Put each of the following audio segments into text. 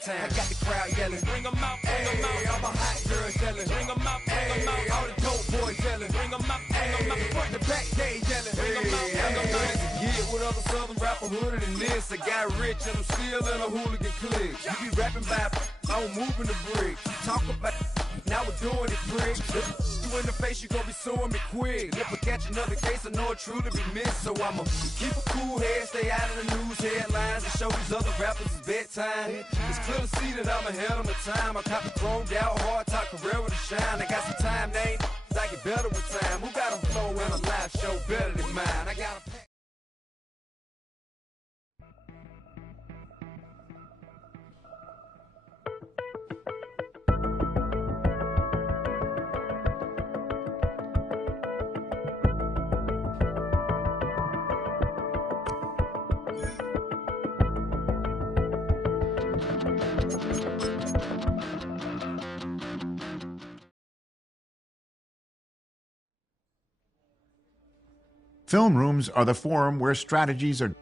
time. I got the crowd yelling, bring them out, bring them out. All my hot girls yelling, bring them out, bring them out. All the dope boys yelling, bring them out, bring them out. Front to back, they yelling, bring them out, bring them out. To get with other southern rapper hooded than this. I got rich and I'm still in a hooligan clique. You be rapping by, I'm moving the bricks. You talk about, now we're doing it, prick. You in the face, you gon' be suing me quick. If I catch another case, I know it truly be missed. So I'ma keep a cool head, stay out of the news headlines, and show these other rappers it's bedtime. It's clear to see that I'm ahead of my time. I cop the chromed out, hard top career with a shine. I got some time, name, I get better with time. Who got a flow in a live show better than mine? I got a Film rooms are the forum where strategies are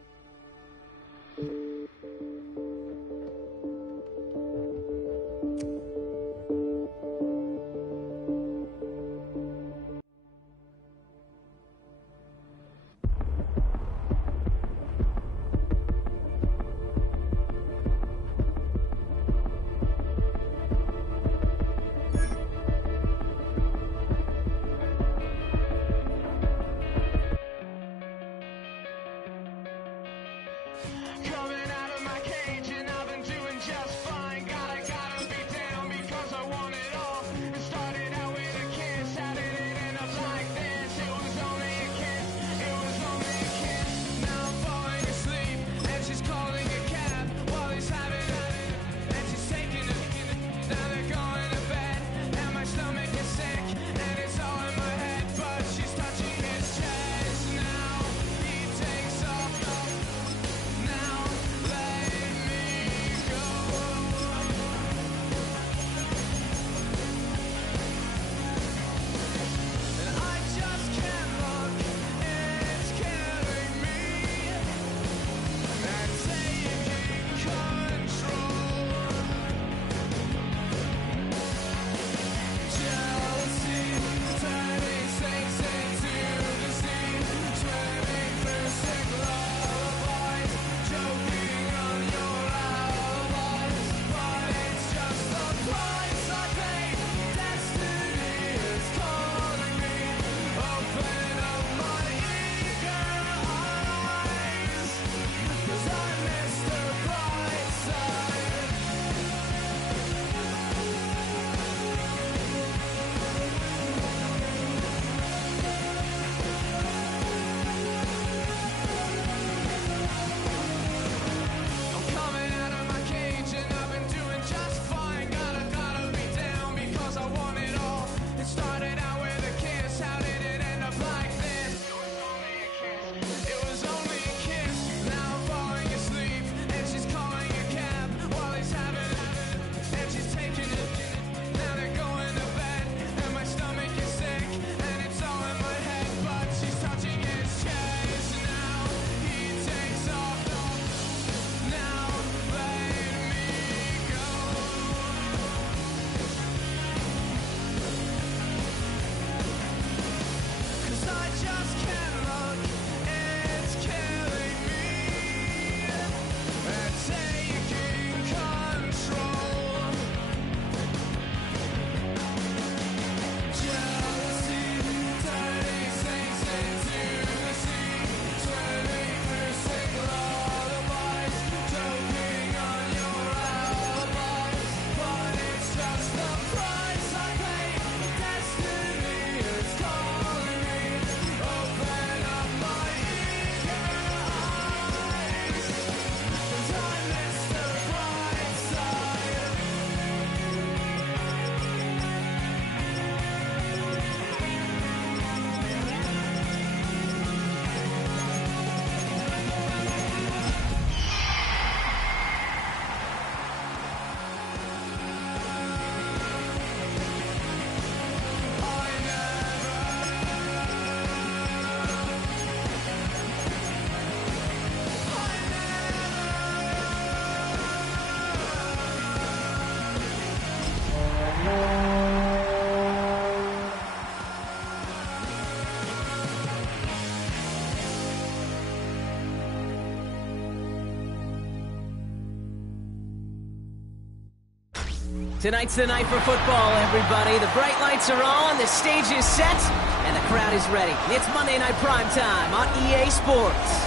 Tonight's the night for football, everybody. The bright lights are on, the stage is set, and the crowd is ready. It's Monday Night Primetime on EA Sports.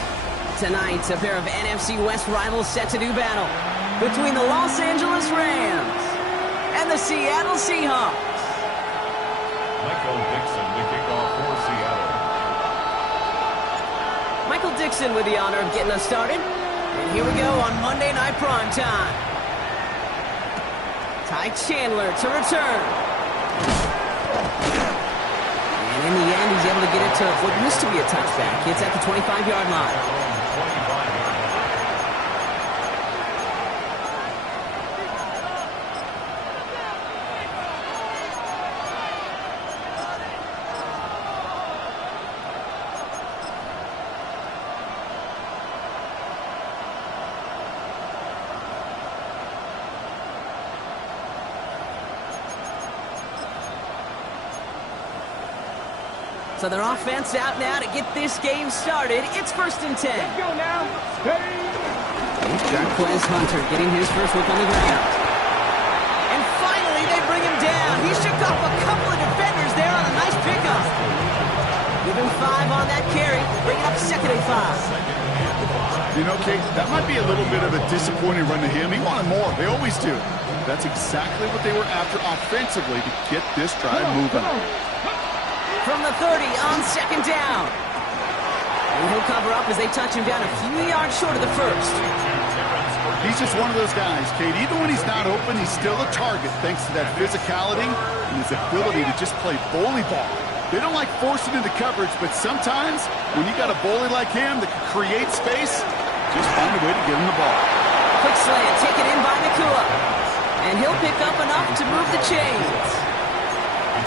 Tonight, a pair of NFC West rivals set to do battle between the Los Angeles Rams and the Seattle Seahawks. Michael Dixon to kick off for Seattle. Michael Dixon with the honor of getting us started. And here we go on Monday Night Primetime. Ty Chandler to return. And in the end, he's able to get it to what used to be a touchback. It's at the 25-yard line. So their offense out now to get this game started. It's 1st and 10. Let's go now. Jarquez Hunter getting his first look on the ground. And finally, they bring him down. He shook off a couple of defenders there on a nice pickup. Give him 5 on that carry. Bring it up 2nd and 5. You know, Kate, that might be a little bit of a disappointing run to him. He wanted more. They always do. That's exactly what they were after offensively to get this drive moving. From the 30 on 2nd down. And he'll cover up as they touch him down a few yards short of the first. He's just one of those guys, Kate. Even when he's not open, he's still a target thanks to that physicality and his ability to just play bully ball. They don't like forcing into coverage, but sometimes when you got a bully like him that can create space, just find a way to get him the ball. Quick slant taken in by Nakua. And he'll pick up enough to move the chains.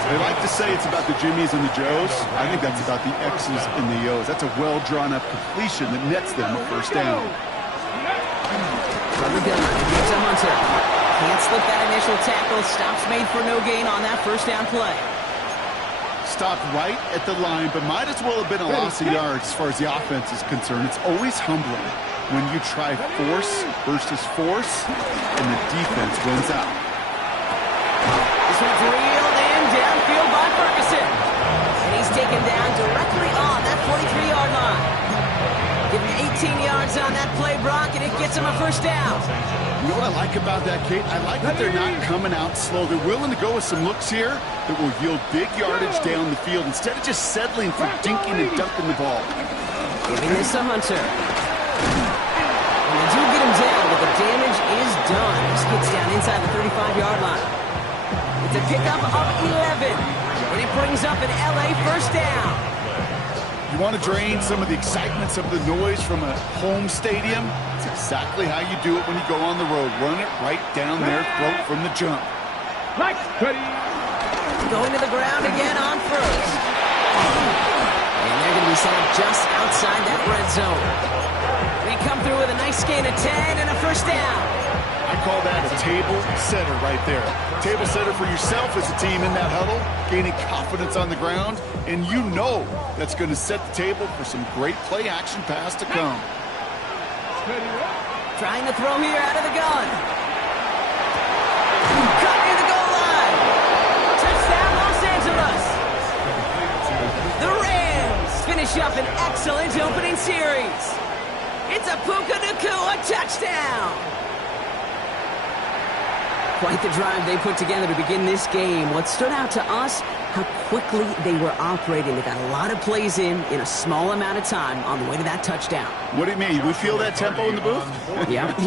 They like to say it's about the Jimmies and the Joes. I think that's about the X's and the O's. That's a well-drawn-up completion that nets them a first down. From the gun, gets a Hunter. Can't slip that initial tackle. Stops made for no gain on that first down play. Stopped right at the line, but might as well have been a loss of yards as far as the offense is concerned. It's always humbling when you try force versus force, and the defense wins out. This one's reeled in downfield by Ferguson. And he's taken down directly on that 43-yard line. Give him 18 yards on that play, Brock, and it gets him a first down. You know what I like about that, Kate? I like that they're not coming out slow. They're willing to go with some looks here that will yield big yardage down the field instead of just settling for dinking and dunking the ball. Giving this to Hunter. And they do get him down, but the damage is done. He gets down inside the 35-yard line. It's a pickup of 11, and it brings up an LA first down. You want to drain some of the excitement, some of the noise from a home stadium? It's exactly how you do it when you go on the road. Run it right down their throat from the jump. Going to the ground again on first. And they're going to be set up just outside that red zone. They come through with a nice gain of 10 and a first down. I call that a table setter right there. Table setter for yourself as a team in that huddle, gaining confidence on the ground, and you know that's going to set the table for some great play-action pass to come. Trying to throw here out of the gun. Cut near the goal line. Touchdown, Los Angeles. The Rams finish up an excellent opening series. It's a Puka Nacua touchdown. Quite the drive they put together to begin this game. What stood out to us, how quickly they were operating. They got a lot of plays in a small amount of time on the way to that touchdown. What do you mean? We feel that tempo in the booth? Yep,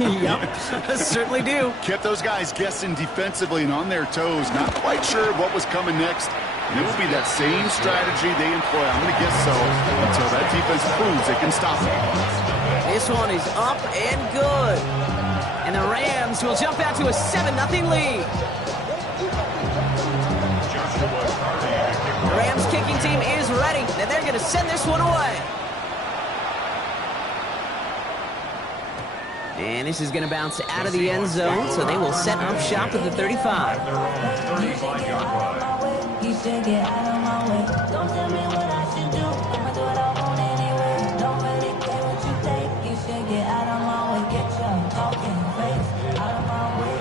certainly do. Kept those guys guessing defensively and on their toes, not quite sure what was coming next. And it will be that same strategy they employ, I'm going to guess so, until that defense proves they can stop it. This one is up and good. And the Rams will jump out to a 7-0 lead. The Rams kicking team is ready, and they're going to send this one away. And this is going to bounce out of the end zone, so they will set up shop at the 35. You should get out of my way. Don't tell me what I should do. I'ma do what I want anyway. Don't really care what you think. You should get out of my way. Get your talking face out of my way.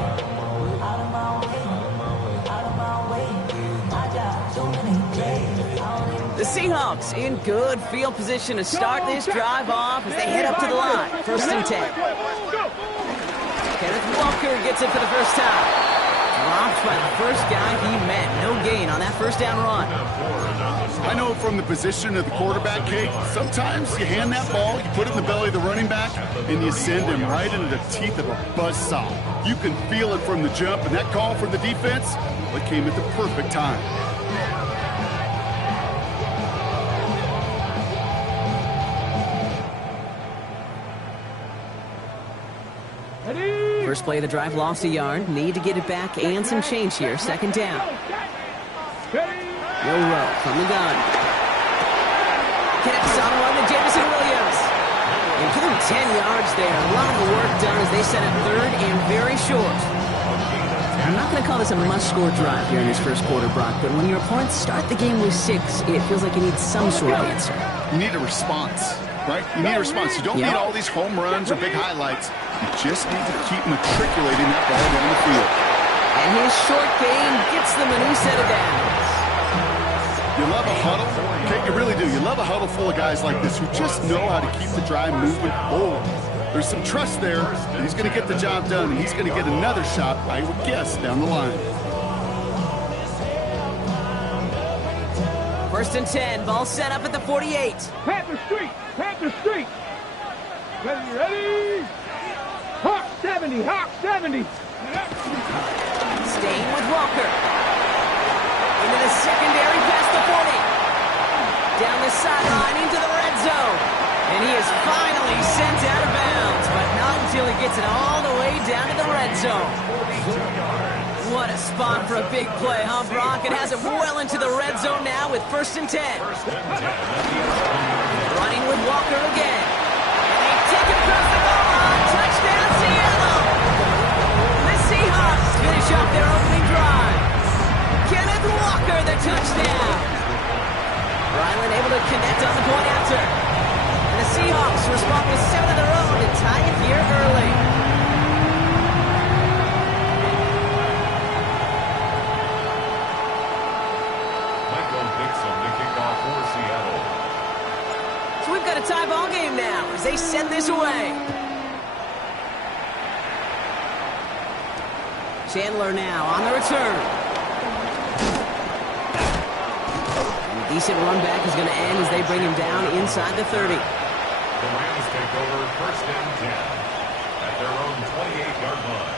Out of my way. Seahawks in good field position to start this drive off as they head up to the line. 1st and 10. Kenneth Walker gets it for the first time. Dropped by the first guy he met. No gain on that first down run. I know from the position of the quarterback, Kate, sometimes you hand that ball, you put it in the belly of the running back, and you send him right into the teeth of a buzzsaw. You can feel it from the jump, and that call from the defense, well, it came at the perfect time. First play of the drive lost a yard. Need to get it back and some change here. 2nd down. Will Rowe from the gun. Connects on the run to Jameson Williams. And give him 10 yards there. A lot of the work done as they set up 3rd and very short. I'm not going to call this a must-score drive here in this first quarter, Brock, but when your opponents start the game with 6, it feels like you need some sort of answer. You need a response, right? You need a response. You don't need all these home runs or big highlights. You just need to keep matriculating that ball down the field. And his short game gets them a new set of downs. You love a huddle? Okay, you really do. You love a huddle full of guys like this who just know how to keep the drive moving forward. There's some trust there, and he's going to get the job done, and he's going to get another shot, I would guess, down the line. 1st and 10, ball set up at the 48. Panther Street! Panther Street! Ready? Hawk 70! Hawk 70! Staying with Walker. Into the secondary past the 40. Down the sideline into the red zone. And he is finally sent out of bounds, but not until he gets it all the way down to the red zone. What a spot for a big play, huh, Brock? It has it well into the red zone now with 1st and 10. Running with Walker again. And they take it across the goal line. Touchdown, Seattle! The Seahawks finish off their opening drive. Kenneth Walker, the touchdown. Ryland able to connect on the point after. And the Seahawks respond with 7 of their own to tie it here early. Michael Dixon to kick off for Seattle. So we've got a tie ball game now as they send this away. Chandler now on the return. And a decent run back is going to end as they bring him down inside the 30. The Rams take over 1st and 10 at their own 28-yard line.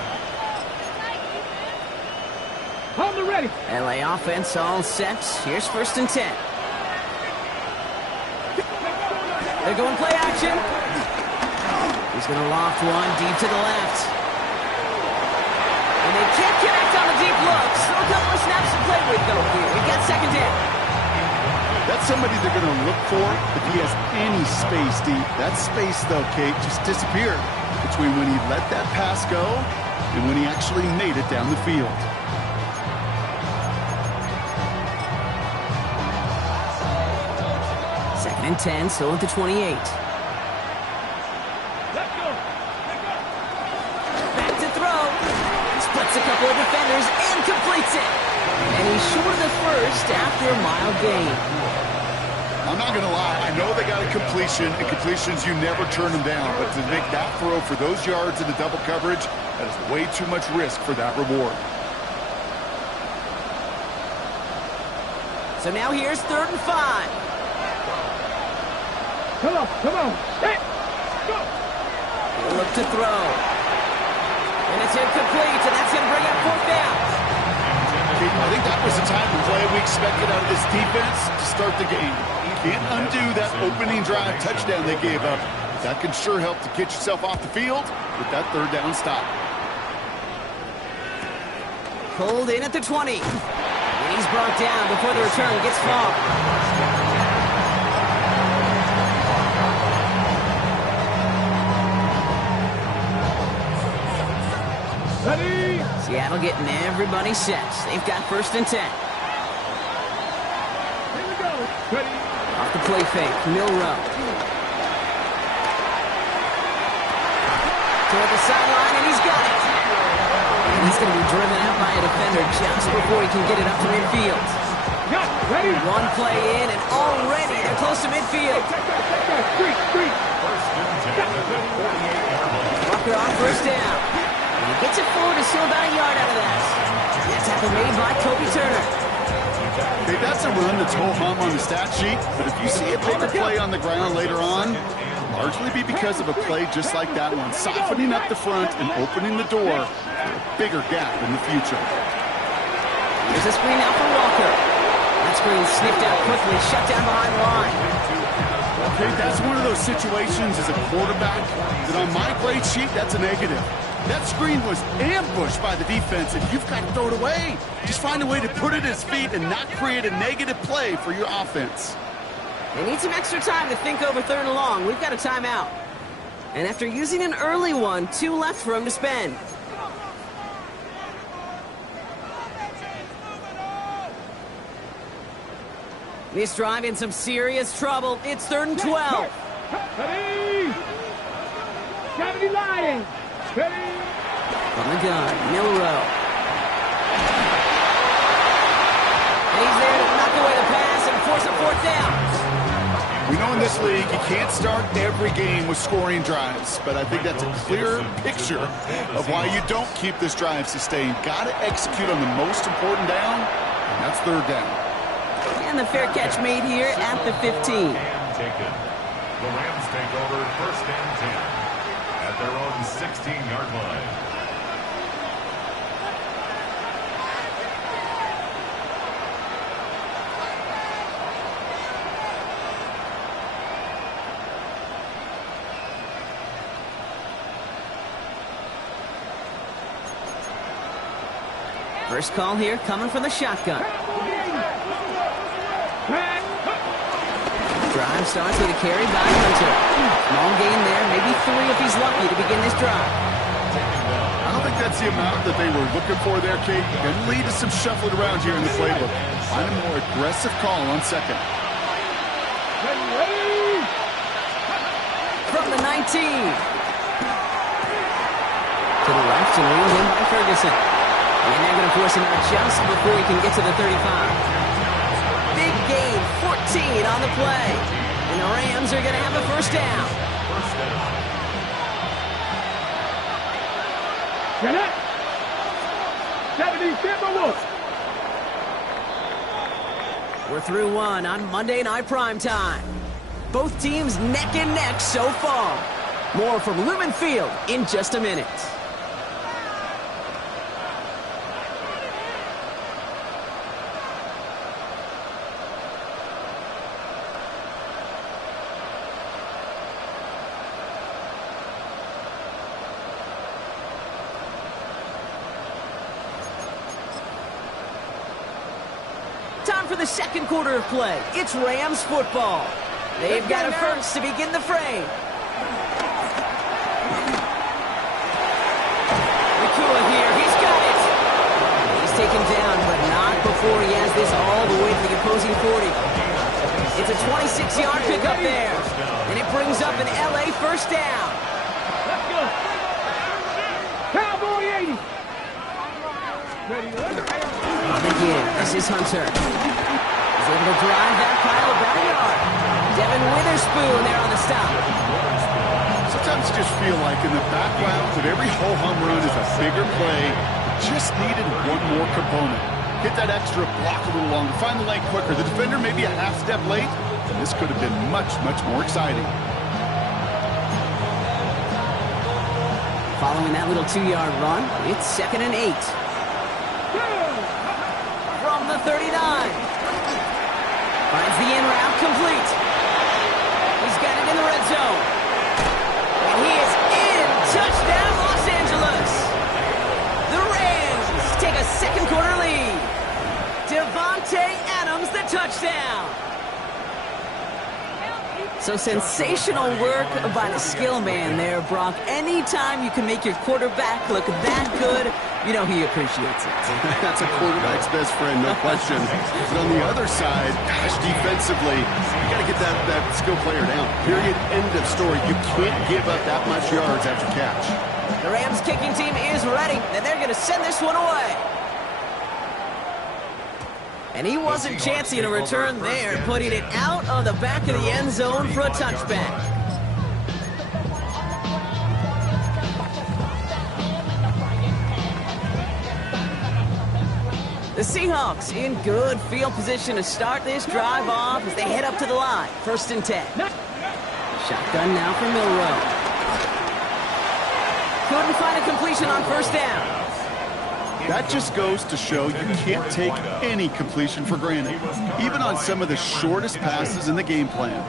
On the ready! LA offense all set. Here's 1st and 10. They're going play action. He's going to loft one deep to the left. And they can't connect on the deep look. Still a couple of snaps to play with, though, here. We got 2nd down. That's somebody they're going to look for if he has any space deep. That space, though, Kate, just disappeared between when he let that pass go and when he actually made it down the field. Second and 10, still at the 28. Back to throw. Splits a couple of defenders and completes it. And he's short of the first after a mile gain. I'm not going to lie. I know they got a completion, and completions, you never turn them down. But to make that throw for those yards in the double coverage, that is way too much risk for that reward. So now here's 3rd and 5. Come on! Hey! Go! He'll look to throw. And it's incomplete, and that's going to bring up 4th down. I think that was the type of play we expected out of this defense to start the game. You can't undo that opening drive touchdown they gave up. That can sure help to get yourself off the field with that 3rd down stop. Pulled in at the 20. And he's brought down before the return gets far. Ready! Seattle getting everybody set. They've got 1st and 10. Here we go! Ready! Off the play fake, Milroe. Toward the sideline, and he's got it. And he's going to be driven out by a defender just before he can get it up to midfield. Got it. Ready? One play in, and already they're close to midfield. Take that. Street. First and 10 at the 48-yard line. Walker on first down. And he gets it forward to steal about a yard out of that. That tackle made by Kobe Turner. Okay, that's a run that's ho-hum on the stat sheet, but if you see a bigger play on the ground later on, largely be because of a play just like that one, softening up the front and opening the door for a bigger gap in the future. Here's a screen out for Walker. That screen sniffed out quickly, shut down behind the line. Okay, that's one of those situations as a quarterback that on my grade sheet, that's a negative. That screen was ambushed by the defense, and you've got to throw it away. Just find a way to put it at his feet and not create a negative play for your offense. They need some extra time to think over third and long. We've got a timeout. And after using an early one, 2 left for him to spend. This drive in some serious trouble. It's 3rd and 12. Ready? 70 line. Ready? From the gun, Milrow. And he's there to knock away the pass and force a 4th down. We know in this league you can't start every game with scoring drives, but I think that's a clear picture of why you don't keep this drive sustained. Got to execute on the most important down, and that's 3rd down. And the fair catch made here at the 15. And taken. The Rams take over first and 10 at their own 16-yard line. First call here coming from the shotgun. Drive starts with a carry by Hunter. Small gain there, maybe 3 if he's lucky to begin this drive. I don't think that's the amount that they were looking for there, Kate. Going to lead to some shuffling around here in the playbook. Find a more aggressive call on 2nd. Ready? From the 19. To the left and reeled in by Ferguson. And they're going to force him out just before he can get to the 35. Big gain, 14 on the play. And the Rams are going to have a first down. Get it. 70, Timberwolves. We're through one on Monday Night Primetime. Both teams neck and neck so far. More from Lumen Field in just a minute. Time for the second quarter of play. It's Rams football. They've got a first to begin the fray. Nakua here. He's got it. He's taken down, but not before he has this all the way to the opposing 40. It's a 26-yard pickup there. And it brings up an LA first down. Let's go. Cowboy 80. Ready? Again, this is Hunter. He's able to drive that pile about a yard. Devin Witherspoon there on the stop. Sometimes you just feel like in the background that every ho-hum run is a bigger play. Just needed one more component. Hit that extra block a little longer. Find the lane quicker. The defender may be a half step late, and this could have been much, much more exciting. Following that little 2-yard run, it's 2nd and 8. From the 39. Finds the in route complete. He's got it in the red zone. And he is in. Touchdown, Los Angeles. The Rams take a second quarter lead. Devontae Adams, the touchdown. So sensational work by the skill man there, Brock. Anytime you can make your quarterback look that good, you know he appreciates it. That's a quarterback's best friend, no question. But on the other side, gosh, defensively, you got to get that skill player down. Period. End of story. You can't give up that much yards after catch. The Rams kicking team is ready, and they're going to send this one away. And he wasn't chancing a return there, putting it out of the back of the end zone for a touchback. The Seahawks in good field position to start this drive off as they head up to the line. 1st and 10. Shotgun now for Milroe. Couldn't find a completion on 1st down. That just goes to show you can't take any completion for granted, even on some of the shortest passes in the game plan.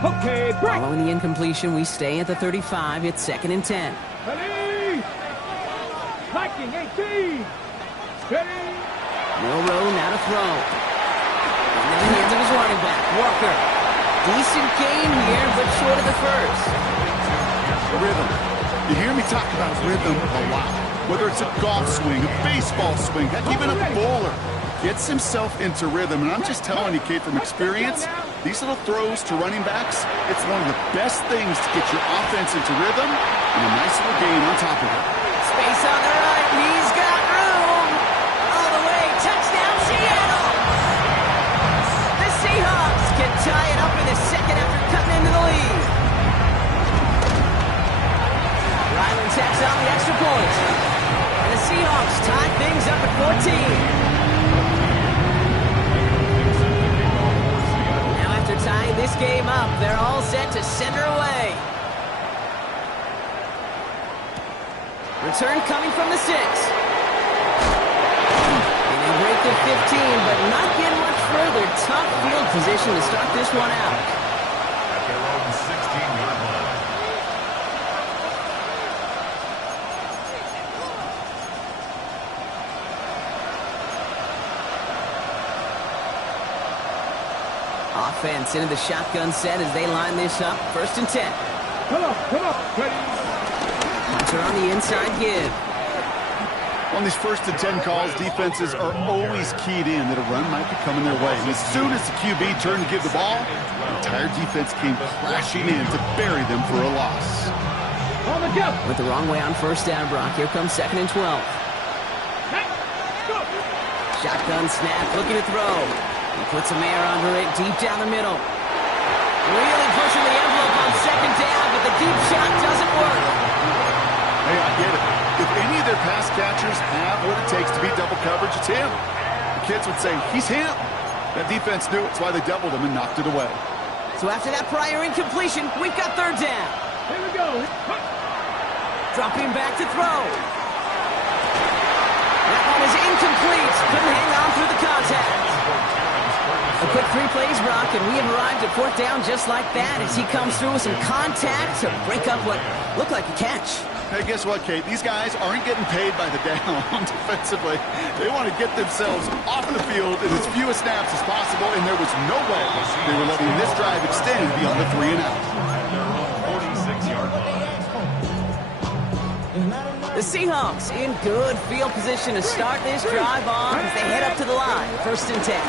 Okay, break. Following the incompletion, we stay at the 35. It's 2nd and 10. Ready. Viking 18. Ready. Milroe now to throw. In the hands of his running back, Walker. Decent gain here, but short of the first. Rhythm. You hear me talk about rhythm a lot. Whether it's a golf swing, a baseball swing, heck, even a bowler. Gets himself into rhythm. And I'm just telling you, Kate, from experience, these little throws to running backs, it's one of the best things to get your offense into rhythm and a nice little gain on top of it. Space on the right. He's got room. All the way. Touchdown, Seattle. The Seahawks can tie it up in the second after cutting into the lead. Ryland tacks on the extra point. And the Seahawks tie things up at 14. Now after tying this game up, they're all set to send her away. Return coming from the 6. And they break the 15, but not getting much further. Tough field position to start this one out. At their own 16-yard line. Offense into the shotgun set as they line this up. 1st and 10. Come on. Ready. Hunter on the inside give. On these 1st and 10 calls, defenses are always keyed in that a run might be coming their way. And as soon as the QB turned to give the ball, the entire defense came crashing in to bury them for a loss. On the jump. Went the wrong way on 1st down, Brock. Here comes 2nd and 12. Shotgun snap, looking to throw. He puts a man under it, deep down the middle. Really pushing the envelope on 2nd down, but the deep shot doesn't work. Hey, I get it. If any of their pass catchers have what it takes to beat double coverage, it's him. The kids would say, he's him. That defense knew it's why they doubled him and knocked it away. So after that prior incompletion, we've got 3rd down. Here we go. Dropping back to throw. That one is incomplete. Couldn't hang on through the contact. A quick 3 plays, Brock, and we have arrived at 4th down just like that as he comes through with some contact to break up what looked like a catch. Hey, guess what, Kate? These guys aren't getting paid by the down defensively. They want to get themselves off the field in as few snaps as possible, and there was no way they were letting this drive extend beyond the 3 and out. Their own 46-yard line. The Seahawks in good field position to start this drive off as they head up to the line. 1st and 10.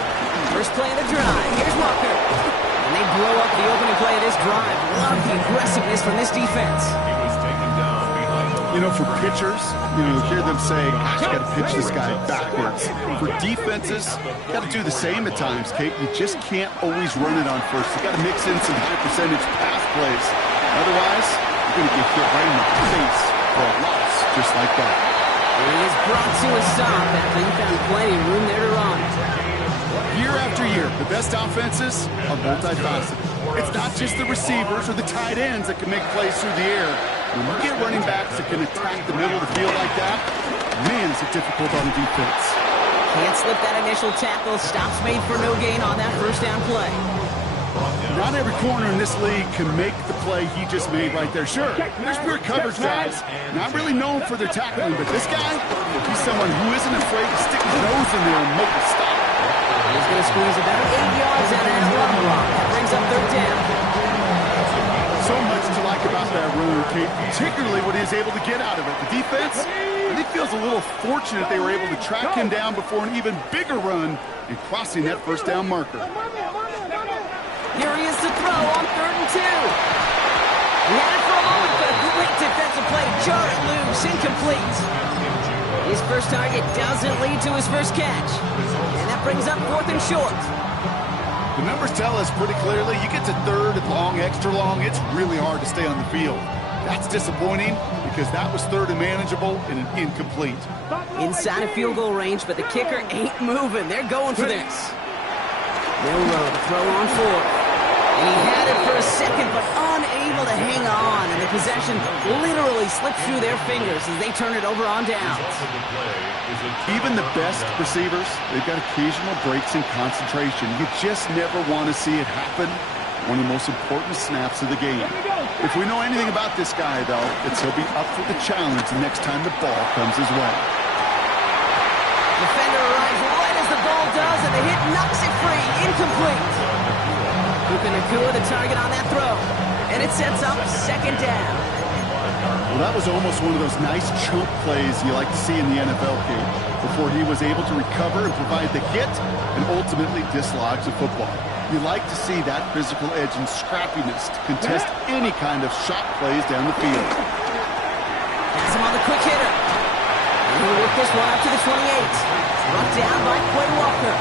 First play of the drive. Here's Walker. And they blow up the opening play of this drive. Love the aggressiveness from this defense. He was taken down behind the You know, for pitchers, you hear them say, gosh, you got to pitch this guy backwards. For defenses, you got to do the same at times, Kate. You just can't always run it on first. You got to mix in some high percentage pass plays. Otherwise, you're going to get hit right in the face for a loss, just like that. He is brought to a stop after he found plenty of room there to run. Year after year, the best offenses are multifaceted. It's not just the receivers or the tight ends that can make plays through the air. When you get running backs that can attack the middle of the field like that, man, is it difficult on the defense. Can't slip that initial tackle. Stops made for no gain on that 1st down play. Not every corner in this league can make the play he just made right there. Sure, there's pure coverage guys, not really known for their tackling, but this guy, he's someone who isn't afraid to stick his nose in there and make a stop. He's going to squeeze about 8 yards out of that run block. That brings up 3rd down. So much to like about that run, Kate, particularly what he is able to get out of it. The defense, I think, feels a little fortunate they were able to track him down before an even bigger run and crossing that 1st down marker. Here he is to throw on 3rd and 2. He had it for a moment, but a great defensive play. Jar it loose, incomplete. His first target doesn't lead to his first catch. And that brings up 4th and short. The numbers tell us pretty clearly, you get to 3rd and long, extra long, it's really hard to stay on the field. That's disappointing because that was 3rd and manageable and an incomplete. Inside of field goal range, but the kicker ain't moving. They're going for this. Milroe to throw on 4th. And he had it for a second, but unable to hang on. And the possession literally slipped through their fingers as they turn it over on downs. Even the best receivers, they've got occasional breaks in concentration. You just never want to see it happen. One of the most important snaps of the game. If we know anything about this guy, though, it's he'll be up for the challenge the next time the ball comes his way. Defender arrives right as the ball does, and the hit knocks it free. Incomplete. Puka Nacua the target on that throw. And it sets up 2nd down. Well, that was almost one of those nice chunk plays you like to see in the NFL, Kate, before he was able to recover and provide the hit and ultimately dislodge the football. You like to see that physical edge and scrappiness to contest any kind of shot plays down the field. Has him on the quick hitter. And he'll work this one up to the 28. Brought down by Quay Walker.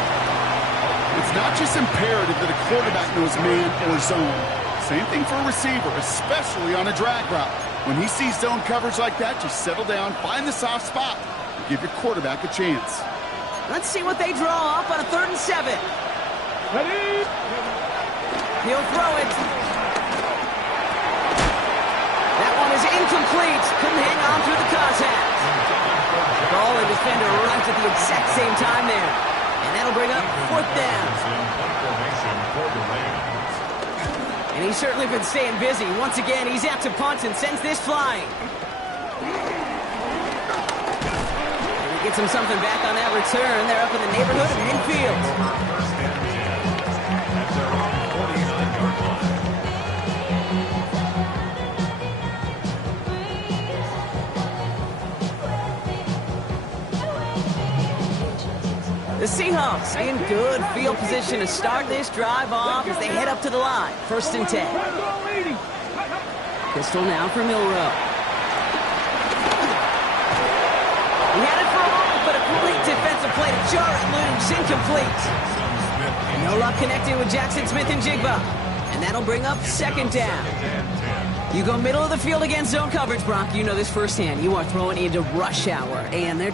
It's not just imperative that a quarterback knows man or zone. Same thing for a receiver, especially on a drag route. When he sees zone coverage like that, just settle down, find the soft spot, and give your quarterback a chance. Let's see what they draw up on a 3rd and 7. Ready? He'll throw it. That one is incomplete. Couldn't hang on through the contact. Ball and defender arrived at the exact same time there. And that'll bring up 4th down. And he's certainly been staying busy. Once again, he's out to punt and sends this flying. And he gets him something back on that return. They're up in the neighborhood of midfield. The Seahawks in good field position to start this drive off as they head up to the line. 1st and 10. Pistol now for Milroe. He had it for a moment, but a complete defensive play to jar it loose. Incomplete. No luck connecting with Jackson Smith-Njigba. And that'll bring up 2nd down. You go middle of the field against zone coverage, Brock. You know this firsthand. You are throwing into rush hour. And there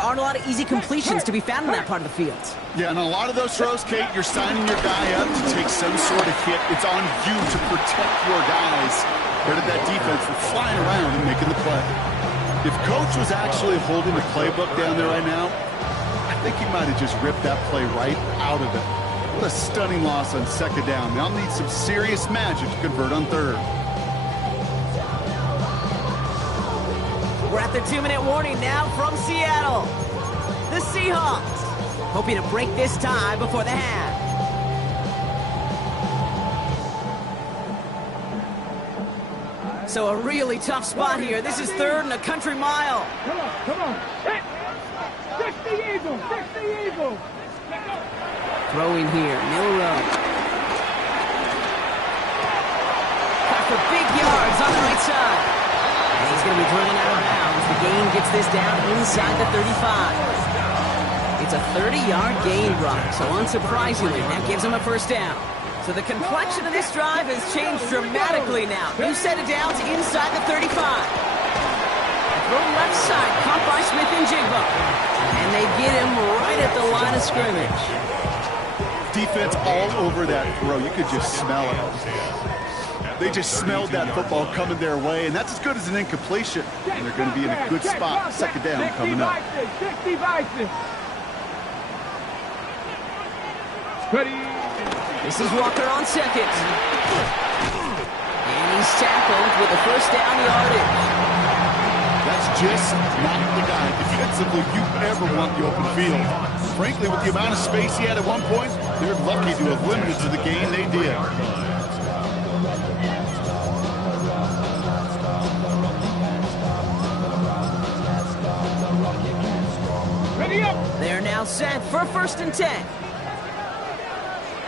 aren't a lot of easy completions to be found in that part of the field. Yeah, and a lot of those throws, Kate, you're signing your guy up to take some sort of hit. It's on you to protect your guys. Credit that defense for flying around and making the play. If Coach was actually holding the playbook down there right now, I think he might have just ripped that play right out of it. What a stunning loss on 2nd down. They'll need some serious magic to convert on 3rd. We're at the 2-minute warning now from Seattle. The Seahawks hoping to break this tie before the half. So a really tough spot here. This is 3rd and a country mile. Come on. Hit. 60 Eagles. Throwing here, Milroe. Got for big yards on the right side. And he's going to be driven out of bounds. The gain gets this down inside the 35. It's a 30-yard gain, Brock, so unsurprisingly, that gives him a 1st down. So the complexion of this drive has changed dramatically now. New set of downs inside the 35. Throw left side, caught by Smith-Njigba. And they get him right at the line of scrimmage. Defense all over that throw. You could just smell it. They just smelled that football coming their way, and that's as good as an incompletion. And they're going to be in a good spot. 2nd down coming up. 60 Vices. Ready. This is Walker on 2nd. And he's tackled with a 1st down yardage. That's just not the guy defensively you ever want the open field. Frankly, with the amount of space he had at one point, they're lucky to have limited to the gain they did. Ready up. They're now set for 1st and 10.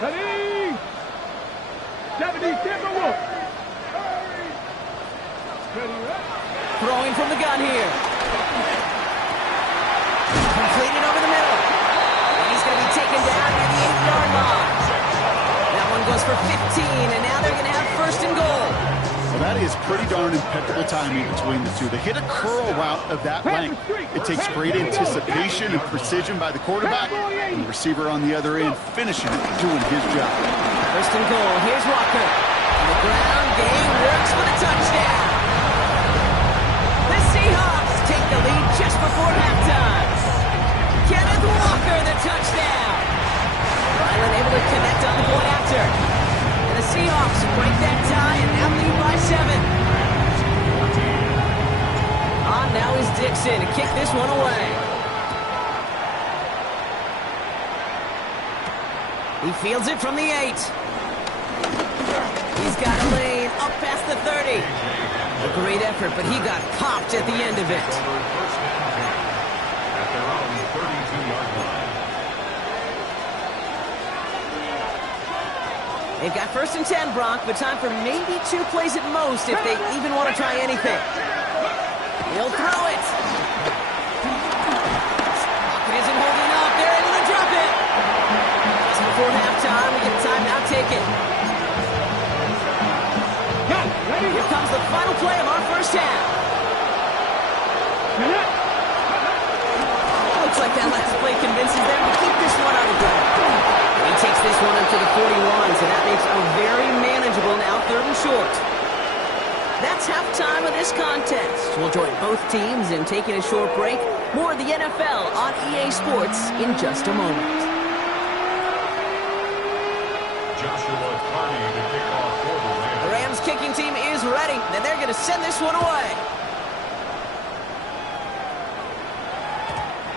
Ready. 70 Timberwolves. Ready up. Throwing from the gun here. Completed over the middle. And he's going to be taken down near the 8-yard line. That one goes for 15, and now they're going to have first and goal. Well, that is pretty darn impeccable timing between the two. They hit a curl route of that length. It takes great anticipation and precision by the quarterback, and the receiver on the other end finishing it, doing his job. First and goal. Here's Walker. And the ground game works for the touchdown. The Seahawks take the lead just before halftime. Kenneth Walker, the touchdown. Ryland able to connect on the point after. And the Seahawks break that tie and now lead by 7. On now is Dixon to kick this one away. He fields it from the 8. He's got a lane up past the 30. A great effort, but he got popped at the end of it. First and 10 at their own 32-yard line. They've got first and 10, Brock, but time for maybe 2 plays at most if they even want to try anything. He'll throw it. Pocket isn't holding up. They're able to drop it. Just before halftime, we get a timeout taken. Here comes the final play of our first half. Looks like that last play convinces them to keep this one on the ground. He takes this one up to the 41, so that makes a very manageable now 3rd and short. That's halftime of this contest. We'll join both teams in taking a short break. More of the NFL on EA Sports in just a moment. Joshua Carney to kick off for the Rams. The Rams kicking team is ready, and they're going to send this one away.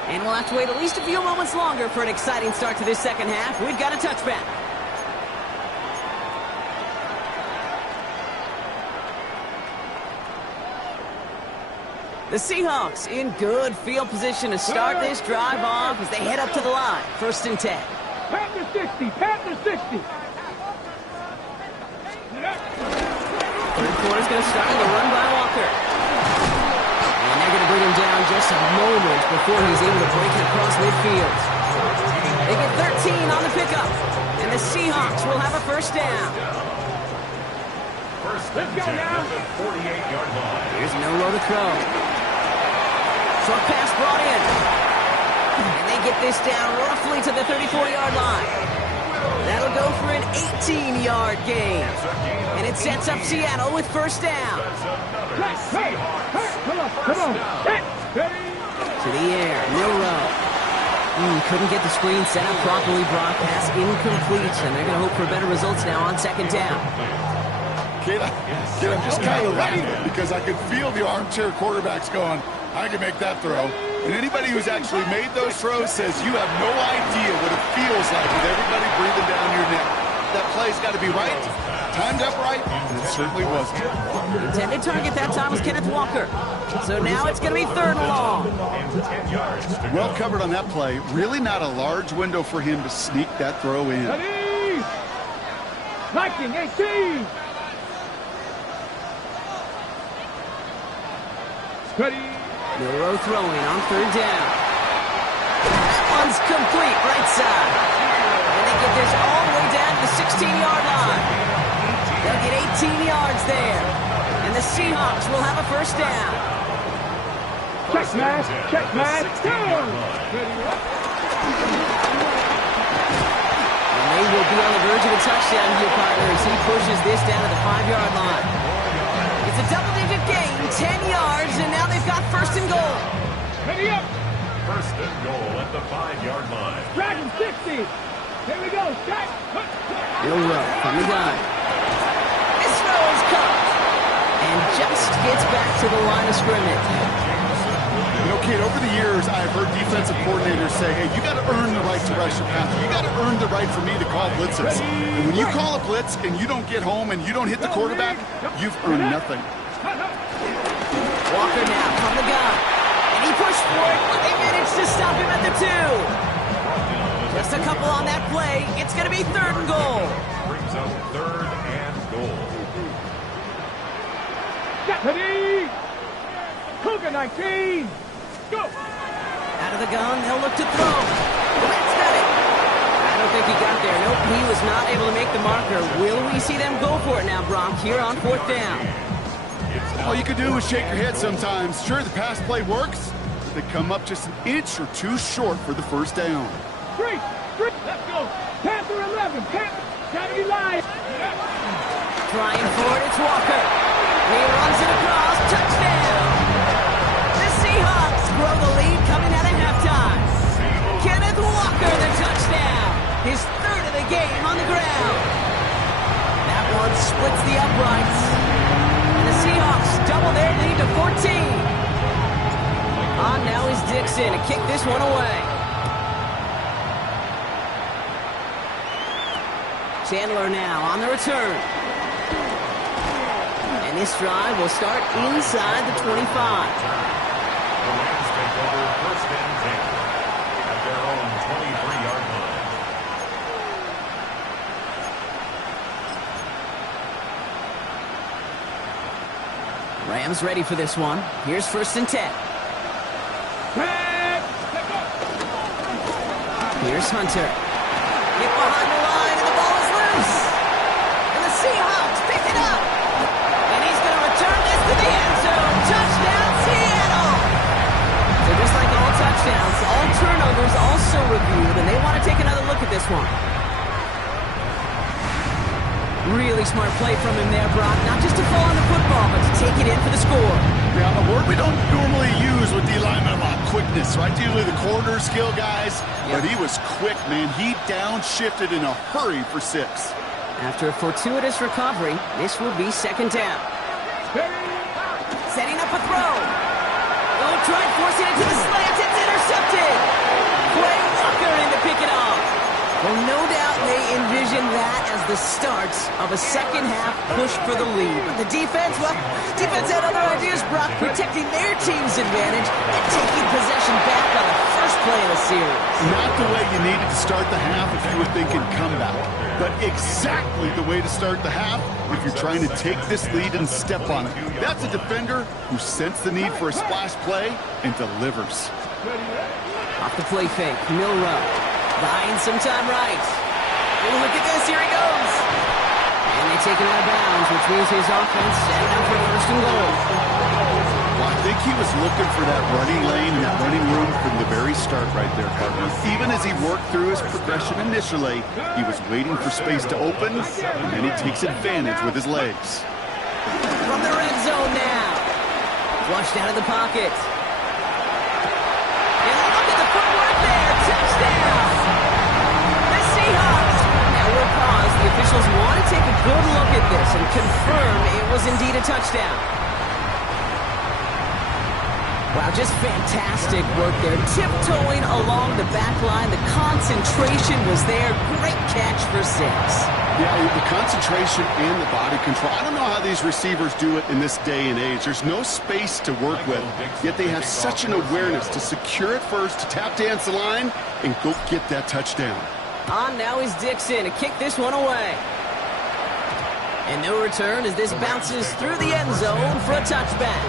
And we'll have to wait at least a few moments longer for an exciting start to this second half. We've got a touchback. The Seahawks in good field position to start this drive off as they head up to the line. First and 10. Panther 60, Panther 60. Third quarter's going to start with a run by Walker. And they're going to bring him down just a moment before he's able to break it across midfield. They get 13 on the pickup. And the Seahawks will have a first down. First and 10 at the 48-yard line. There's no row to throw. Short pass brought in. And they get this down roughly to the 34-yard line. That'll go for an 18-yard gain. And it sets up Seattle with first down. Hey, come on. Hey, To the air, no row. Couldn't get the screen set up properly. Brock pass incomplete. And they're going to hope for better results now on second down. Kid, I'm just kind of laughing because I could feel the armchair quarterbacks going, I can make that throw. And anybody who's actually made those throws says you have no idea what it feels like with everybody breathing down your neck. That play's got to be right, timed up right, and it certainly wasn't. Intended target that time was Kenneth Walker. So now it's going to be 3rd and long. Well covered on that play. Really not a large window for him to sneak that throw in. ready. Viking 18. Ready. No row throwing on 3rd down. That one's complete, right side. And they get this all the way down to the 16-yard line. They'll get 18 yards there. And the Seahawks will have a first down. Check man. Go. And they will be on the verge of a touchdown here, partner, as he pushes this down to the 5-yard line. It's a double-digit gain, 10 yards, and now they've got first and goal. Ready up. First and goal at the 5-yard line. Dragon 60. Here we go. Check. Bill Rowe from the gun. This throw is caught. And just gets back to the line of scrimmage. You know, kid, over the years, I've heard defensive coordinators say, hey, you got to earn the right to rush the passer. You got to earn the right for me to call blitzes. And when you call a blitz and you don't get home and you don't hit the quarterback, you've earned nothing. Walker now from the gun. And he pushed for it, but they managed to stop him at the 2. Just a couple on that play. It's going to be 3rd and goal. Brings up 3rd and goal. Ready. Cougar 19. Go. Out of the gun, they'll look to throw. That's got it. I don't think he got there. Nope, he was not able to make the marker. Will we see them go for it now, Brock, here on 4th down? All you can do is shake your head sometimes. Sure, the pass play works, but they come up just an inch or two short for the first down. Three, let's go. Panther 11, Panther, gotta be live. Trying for it, it's Walker. He runs it across, touchdown. The Seahawks grow the lead coming out of halftime. Kenneth Walker, the touchdown. His 3rd of the game on the ground. That one splits the uprights. And the Seahawks double their lead to 14. On now is Dixon to kick this one away. Chandler now on the return. And this drive will start inside the 25. The Rams take over 1st and 10 at their own 23-yard line. Rams ready for this one. Here's 1st and 10. Here's Hunter. Get behind the line, and the ball is loose. And the Seahawks pick it up. And he's going to return this to the end zone. Touchdown, Seattle. So just like all touchdowns, all turnovers also reviewed, and they want to take another look at this one. Really smart play from him there, Brock. Not just to fall on the football, but to take it in for the score. Yeah, a word we don't normally use with D linemen a lot, quickness, right? Usually the corner skill guys, but he was quick, man. He downshifted in a hurry for 6. After a fortuitous recovery, this will be 2nd down. Setting up a throw. Oh, trying forcing it to the slant. It's intercepted. Quay Walker in to pick it off. Well, no doubt they envisioned that as the start of a second-half push for the lead. But the defense, well, defense had other ideas, Brock, protecting their team's advantage and taking possession back on the first play of the series. Not the way you needed to start the half if you were thinking comeback, but exactly the way to start the half if you're trying to take this lead and step on it. That's a defender who sensed the need for a splash play and delivers. Off the play fake, Milrow. Buying some time right. Oh, look at this, here he goes. And they take him out of bounds, which means his offense set up for 1st and goal. Well, I think he was looking for that running lane and that running room from the very start right there, partner. Even as he worked through his progression initially, he was waiting for space to open, and then he takes advantage with his legs. From the red zone now. Flushed out of the pocket. And look at the footwork there. Touchdown. The Seahawks. Now we'll pause. The officials want to take a good look at this and confirm it was indeed a touchdown. Wow, just fantastic work there. Tiptoeing along the back line. The concentration was there. Great catch for 6. Yeah, the concentration and the body control. I don't know how these receivers do it in this day and age. There's no space to work with, yet they have such an awareness to secure it first, to tap dance the line, and go get that touchdown. On now is Dixon to kick this one away. And no return as this bounces through the end zone for a touchback.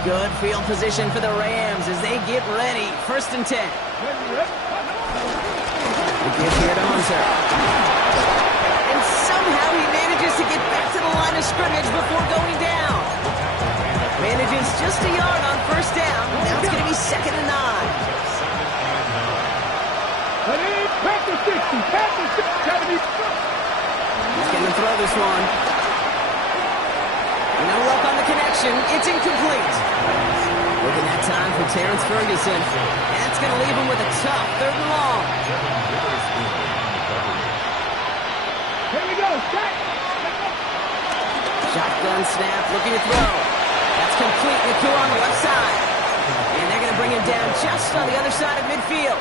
Good field position for the Rams as they get ready. 1st and 10. The give here to Hunter. And somehow he manages to get back to the line of scrimmage before going down. Manages just a yard on 1st down. Now it's going to be 2nd and 9. He's going to throw this one. No luck on the connection. It's incomplete. Looking that time for Terrence Ferguson. That's going to leave him with a tough 3rd and long. Here we go. Shotgun snap, looking to throw. That's complete. Nakua on the left side. And they're going to bring him down just on the other side of midfield.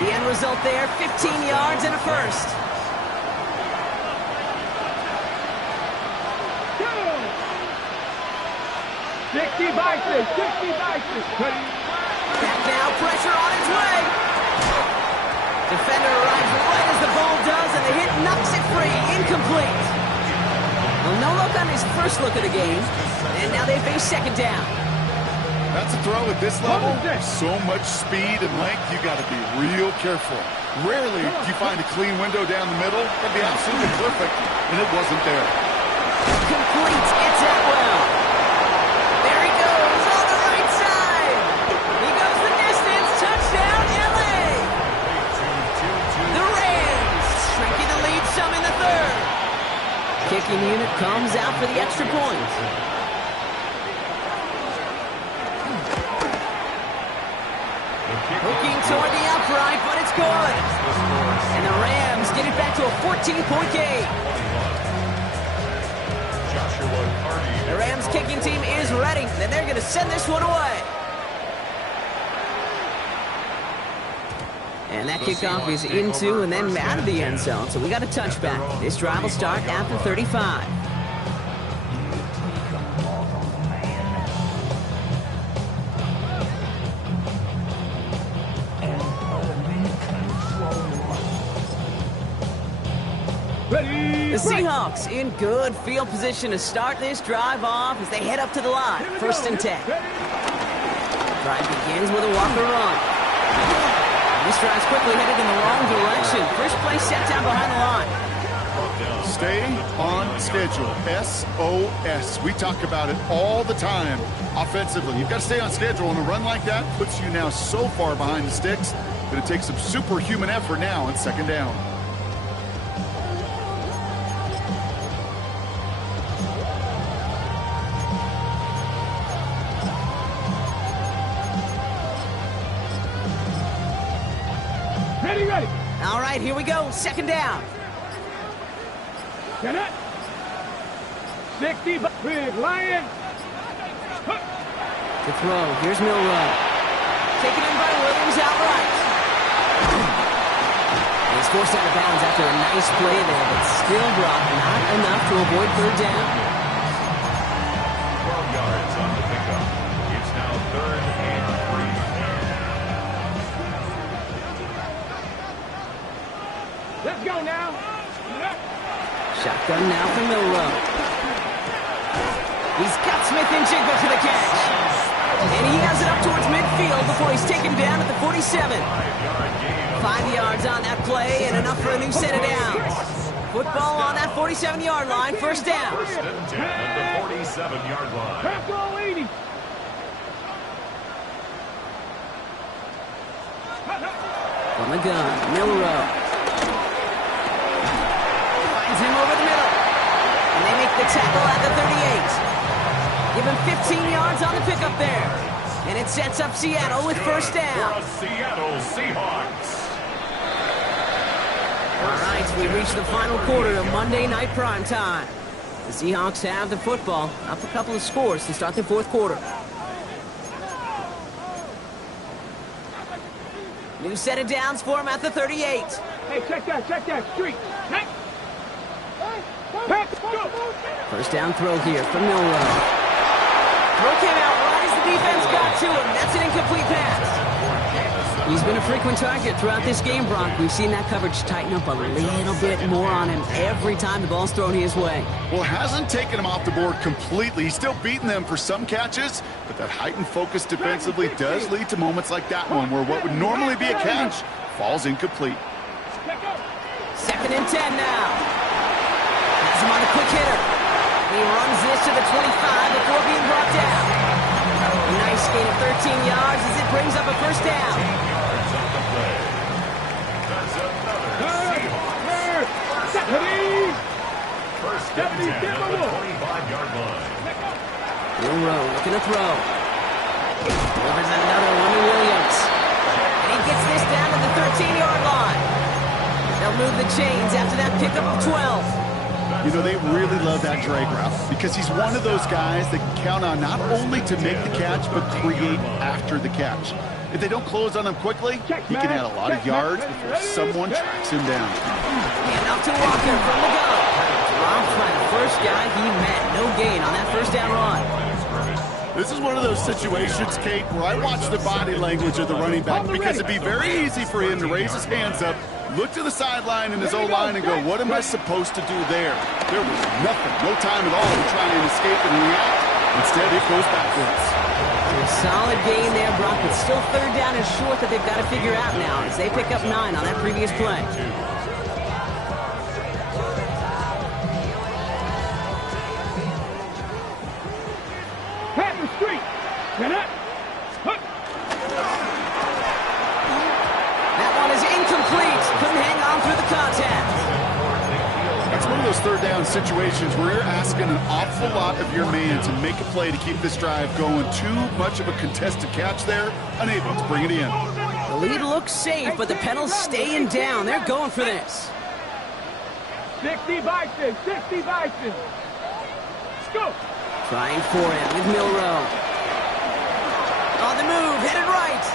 The end result there, 15 yards and a 1st. Back now, pressure on its way. Defender arrives right as the ball does, and they hit nothing. Set free, incomplete. Well, no luck on his first look of the game. And now they face second down. That's a throw at this level. So much speed and length, you got to be real careful. Rarely do you find a clean window down the middle. That'd be absolutely perfect, and it wasn't there. Complete. It's Atwell. There he goes on the right side. He goes the distance. Touchdown, LA. The Rams shrinking the lead some in the third. Kicking unit comes out for the extra point. Hooking toward the upright, but it's good. And the Rams get it back to a 14-point game. The Rams kicking team is ready, and they're going to send this one away. And that kickoff is into and then out of the end zone, so we got a touchback. This drive will start after 35. The Seahawks in good field position to start this drive off as they head up to the line. First and 10. Drive begins with a Walker run. This drive's quickly headed in the wrong direction. First play set down behind the line. Stay on schedule. SOS. We talk about it all the time offensively. You've got to stay on schedule, and a run like that puts you now so far behind the sticks that it takes some superhuman effort now on second down. Ready. All right, here we go. Second down. Get it. 60, big Lion. To throw. Here's Milroe. Taken in by Williams outright. And he's forced out of bounds after a nice play there, but still dropped not enough to avoid third down. 12 yards on the pickup. It's now 3rd and 3. Let's go now. Shotgun now for Milroe. He's got Smith-Njigba to the catch. And he has it up towards midfield before he's taken down at the 47. 5 yards on that play and enough for a new set of downs. Football on that 47-yard line, first down. First and 10 at the 47-yard line. Pass all 80. From the gun, Milroe. Finds him over the middle. And they make the tackle at the 38. Give him 15 yards on the pickup there. And it sets up Seattle with first down. For the Seattle Seahawks. All right, we reach the final quarter of Monday Night Prime Time. The Seahawks have the football, up a couple of scores to start the fourth quarter. New set of downs for him at the 38. Hey, check that. Street. Hey. Pass, go. First down throw here from Milroe. Throw came out right as the defense got to him. That's an incomplete pass. He's been a frequent target throughout this game, Brock. We've seen that coverage tighten up a little bit more on him every time the ball's thrown his way. Well, hasn't taken him off the board completely. He's still beating them for some catches, but that heightened focus defensively does lead to moments like that one where what would normally be a catch falls incomplete. Second and 10 now. Has him on a quick hitter. He runs this to the 25 before being brought down. A nice gain of 13 yards as it brings up a first down. Yards on the play. That's another Seahawks. First and 10 at the 25-yard line. Milroe looking to throw. Delivers another one to Williams. And he gets this down to the 13-yard line. They'll move the chains after that pickup of 12. You know, they really love that drag route because he's one of those guys that can count on not only to make the catch, but create after the catch. If they don't close on him quickly, he can add a lot of yards before someone tracks him down. And out to Walker from the gun. Dropped by the first guy he met. No gain on that first down run. This is one of those situations, Kate, where I watch the body language of the running back because it'd be very easy for him to raise his hands up Look to the sideline in his O-line and go, what am I supposed to do there? There was nothing, no time at all to try and escape and react. Instead, it goes backwards. A solid gain there, Brock, but still third down and short that they've got to figure out now as they pick up 9 on that previous play. Patton Street. Get up. That one is incomplete. Couldn't hang on through the contact. That's one of those third down situations where you're asking an awful lot of your man to make a play to keep this drive going. Too much of a contested catch there, unable to bring it in. The lead looks safe, but the pedals staying down. They're going for this. 60 Bison. 60 Bison. Let's go. Trying for it with Milroe. On the move, headed right.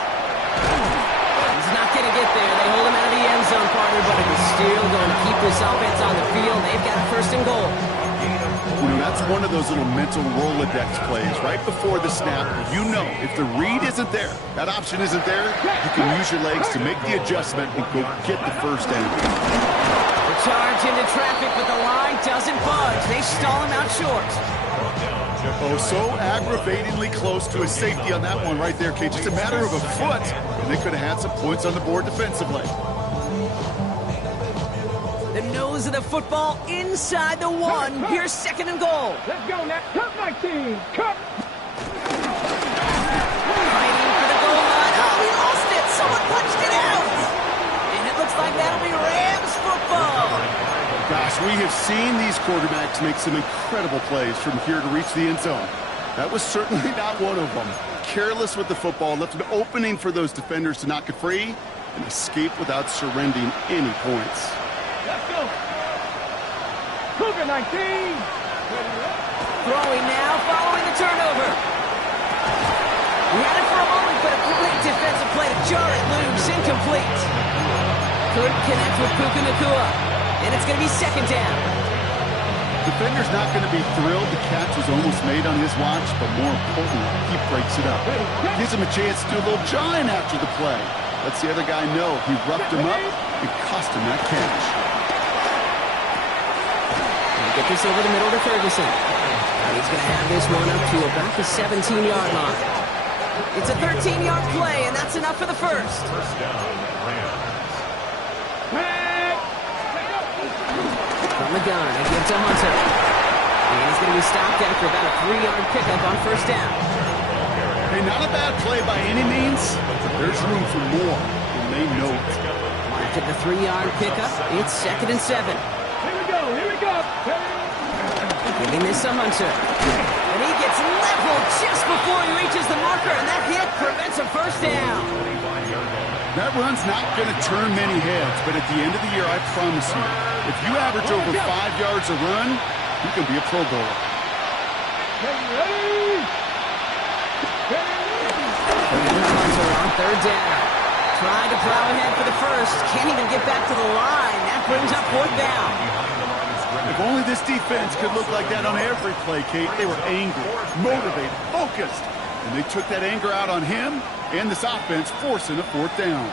He's not going to get there. They hold him out of the end zone, partner, but it is still going to keep this offense on the field. They've got a first and goal. You know, that's one of those little mental Rolodex plays right before the snap. You know, if the read isn't there, that option isn't there, you can use your legs to make the adjustment and go get the first down. The charge into traffic, but the line doesn't budge. They stall him out short. Oh, so aggravatingly close to a safety on that one right there, Kate. Just a matter of a foot, and they could have had some points on the board defensively. The nose of the football inside the 1. Here's second and goal. Let's go now. Cut my team. Cut. Fighting for the goal line. Oh, we lost it. Someone punched it out. And it looks like that'll be Rams football. Gosh, we have seen these quarterbacks make some incredible plays from here to reach the end zone. That was certainly not one of them. Careless with the football, left an opening for those defenders to knock it free and escape without surrendering any points. Let's go. Cougar 19. Throwing now, following the turnover. He had it for a moment, but a great defensive play to jar it loose. Incomplete. Couldn't connect with Puka Nacua. And it's going to be second down. Defender's not going to be thrilled the catch was almost made on his watch, but more importantly, he breaks it up. Gives him a chance to do a little jawing after the play. Lets the other guy know he roughed him up and cost him that catch. Get this over the middle to Ferguson. He's going to have this one up to about the 17-yard line. It's a 13-yard play, and that's enough for the first. First down, Rams. From the gun, they give to Hunter. And he's going to be stopped after about a 3-yard pickup on first down. Hey, not a bad play by any means, but there's room for more, and they know it. After the 3-yard pickup, it's 2nd and 7. Here we go. Here we go. Giving this to Hunter. And he gets leveled just before he reaches the marker, and that hit prevents a first down. That run's not going to turn many heads, but at the end of the year, I promise you, if you average over 5 yards a run, you can be a Pro Bowler. Hunter on third down. Trying to plow ahead for the first. Can't even get back to the line. That brings up fourth down. If only this defense could look like that on every play, Kate. They were angry, motivated, focused. And they took that anger out on him and this offense, forcing a fourth down.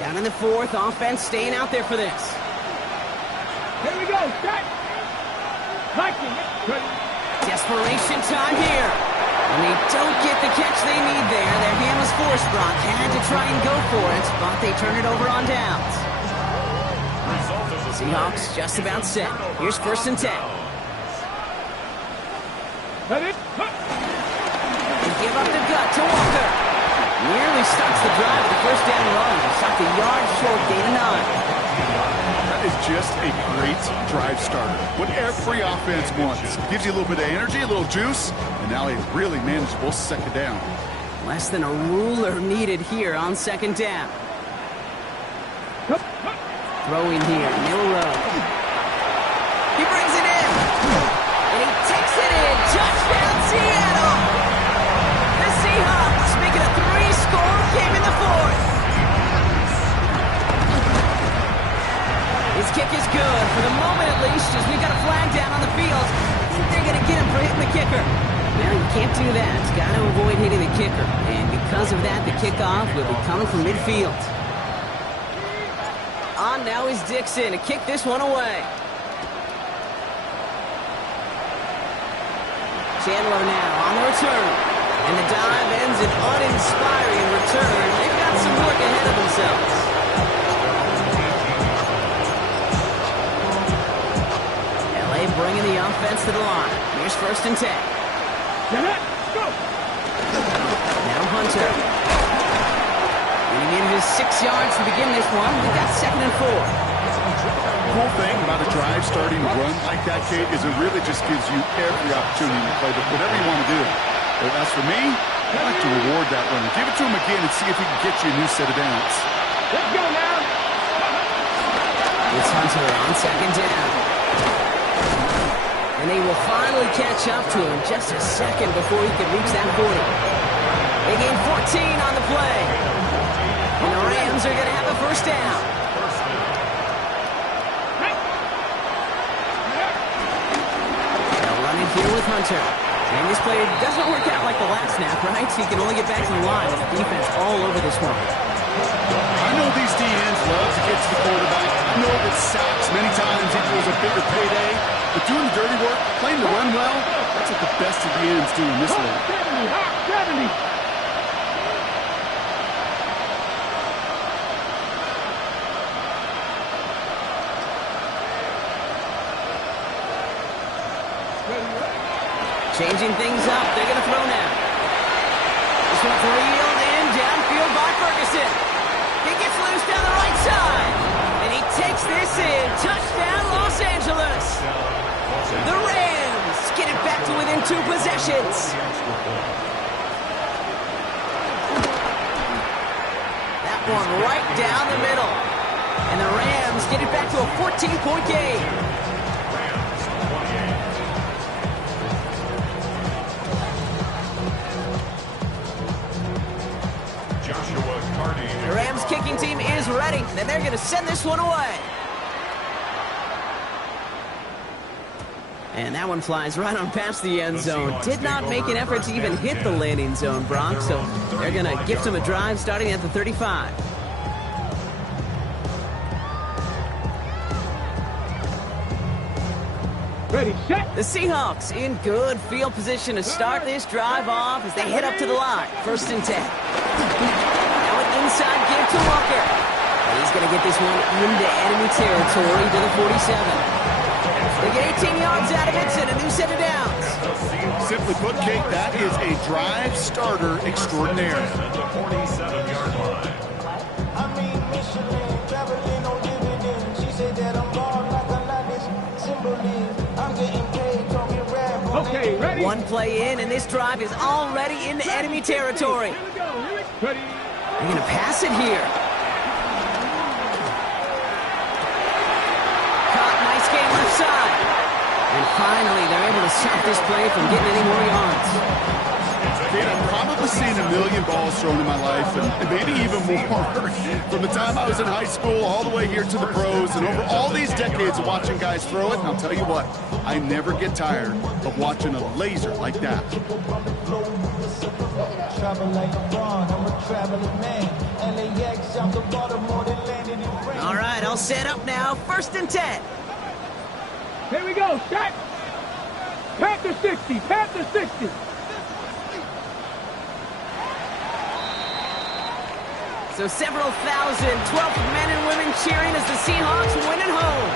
Down in the fourth, offense staying out there for this. Here we go. Set. Viking. Desperation time here. And they don't get the catch they need there. Their hand was forced, Brock. Had to try and go for it, but they turn it over on downs. Seahawks just about set. Here's 1st and 10. Let it. They give up the gut to Walker. Nearly starts the drive with the first down run. Stopped a yard short, gain of 9. That is just a great drive starter. What every offense wants. Gives you a little bit of energy, a little juice, and now a really manageable second down. Less than a ruler needed here on second down. Throwing here, Milroe. He brings it in. And he takes it in. Touchdown, Seattle. The Seahawks make it a 3-score game in the fourth. His kick is good, for the moment at least, as we got a flag down on the field. I think they're going to get him for hitting the kicker. Well, you can't do that. Got to avoid hitting the kicker. And because of that, the kickoff will be coming from midfield. On now is Dixon to kick this one away. Chandler now on the return. And the dive ends an uninspiring return. They've got some work ahead of themselves. LA bringing the offense to the line. Here's 1st and 10. Go. Now Hunter. And he needed his 6 yards to begin this one. He got 2nd and 4. The cool thing about a drive starting to run like that, Kate, is it really just gives you every opportunity to play whatever you want to do. But as for me, I like to reward that runner. Give it to him again and see if he can get you a new set of downs. Let's go now. It's Hunter on 2nd down. And they will finally catch up to him just a second before he can reach that 40. They gain 14 on the play. And the Rams are going to have a 1st down. They'll run it here with Hunter. And this play doesn't work out like the last snap, right? So he can only get back to the line with the defense all over this one. I know these DNs love to get to the quarterback. I know that sacks many times equals a bigger payday. But doing the dirty work, playing the run well, that's what the best of the ends do in this league. 70. Changing things up. They're going to throw now. This one's reeled in downfield by Ferguson. He gets loose down the right side. And he takes this in. Touchdown, Los Angeles. The Rams get it back to within 2 possessions. That one right down the middle. And the Rams get it back to a 14-point game. The Rams kicking team is ready, and they're going to send this one away. And that one flies right on past the end zone. Did not make an effort to even hit the landing zone, Brock, so they're going to gift him a drive starting at the 35. Ready, set. The Seahawks in good field position to start this drive off as they head up to the line. 1st and 10. Now an inside give to Walker. And he's going to get this one into enemy territory to the 47. They get 18 yards out of it and a new set of downs. Simply put, Kate, that is a drive starter extraordinaire. At the 47-yard line. Okay, ready. One play in, and this drive is already into enemy territory. Here we go. Ready. They're going to pass it here. Caught, nice game left side. And finally, they're able to stop this play from getting any more yards. Kate, I've probably seen a million balls thrown in my life, and maybe even more. From the time I was in high school all the way here to the pros, and over all these decades of watching guys throw it, and I'll tell you what, I never get tired of watching a laser like that. All right, all set up now. 1st and 10. Here we go. Set. Panther 60. Panther 60. So several thousand 12th men and women cheering as the Seahawks win at home.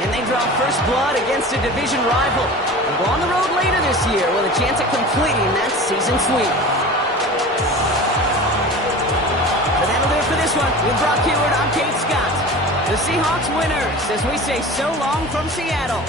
And they draw first blood against a division rival. They'll go on the road later this year with a chance at completing that season sweep. But that'll do it for this one. With Brock Huard, I'm Kate Scott. The Seahawks winners as we say so long from Seattle.